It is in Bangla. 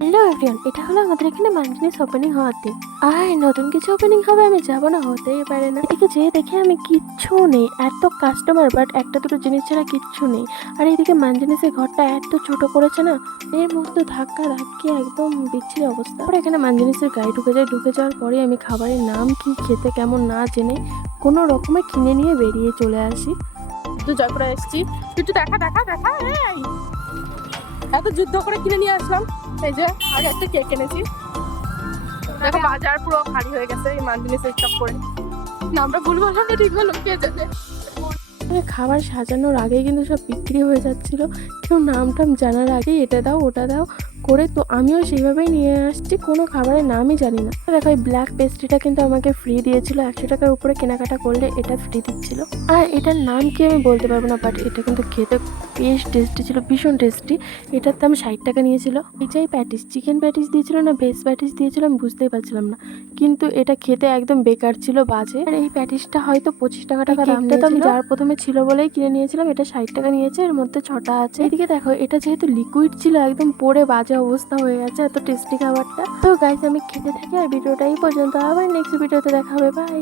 হ্যালো এভরিওয়ান, এটা হলো আমাদের এখানে মানজিনিস ওপেনিং হওয়ার দিন। আর নতুন কিছু ওপেনিং হবে আমি যাবো না, হতেই পারে না। এদিকে যেয়ে দেখে আমি কিচ্ছু নেই, এত কাস্টমার বাট একটা দুটো জিনিস ছাড়া কিচ্ছু নেই। আর এইদিকে মানজিনিসের ঘরটা এত ছোট করেছে না, এর মধ্যে ধাক্কা ধাক্কি একদম বিচ্ছিরি অবস্থা। পরে এখানে মানজিনিসের গায়ে ঢুকে যায়, ঢুকে যাওয়ার পরে আমি খাবারের নাম কি খেতে কেমন না জেনে কোনো রকমে কিনে নিয়ে বেরিয়ে চলে আসি। তো জয়পুরে এসেছি, একটু দেখা দেখা দেখা, এই এত যুদ্ধ করে কিনে নিয়ে আসলাম। এই যে আগে একটা কেক এনেছি, দেখো বাজার পুরো খালি হয়ে গেছে এই মানজিনিসের চপ করে। নামটা ভুল বললাম না, ঠিক হলো কে জানে। খাবার সাজানোর আগেই কিন্তু সব বিক্রি হয়ে যাচ্ছিল, কেউ নাম টাম জানার আগেই এটা দাও ওটা দাও করে, তো আমিও সেইভাবেই নিয়ে আসছি, কোনো খাবারের নামই জানি না। দেখো এই ব্ল্যাক পেস্ট্রিটা কিন্তু আমাকে ফ্রি দিয়েছিল, 100 টাকার উপরে কেনাকাটা করলে এটা ফ্রি দিচ্ছিল। আর এটার নাম কি আমি বলতে পারবো না, বাট এটা কিন্তু খেতে বেশ টেস্টি ছিল, ভীষণ টেস্টি। এটার দাম 60 টাকা নিয়েছিল। এটাই প্যাটিস, চিকেন প্যাটিস দিয়েছিল না ভেজ প্যাটিস দিয়েছিল আমি বুঝতেই পারছিলাম না, কিন্তু এটা খেতে একদম বেকার ছিল, বাজে। আর এই প্যাটিসটা হয়তো 25 টাকা দাম নিয়েছিল। আমি যার প্রথমে ছিল বলেই কিনে নিয়েছিলাম, এটা 60 টাকা নিয়েছে, এর মধ্যে 6টা আছে। এদিকে দেখো এটা যেহেতু লিকুইড ছিল একদম পড়ে বাজে অবস্থা হয়ে গেছে, এত টেস্টি খাবারটা। তো গাইস আমি খেতে থাকি, আর ভিডিওটা এই পর্যন্ত, আবার নেক্সট ভিডিওতে দেখা হবে, বাই।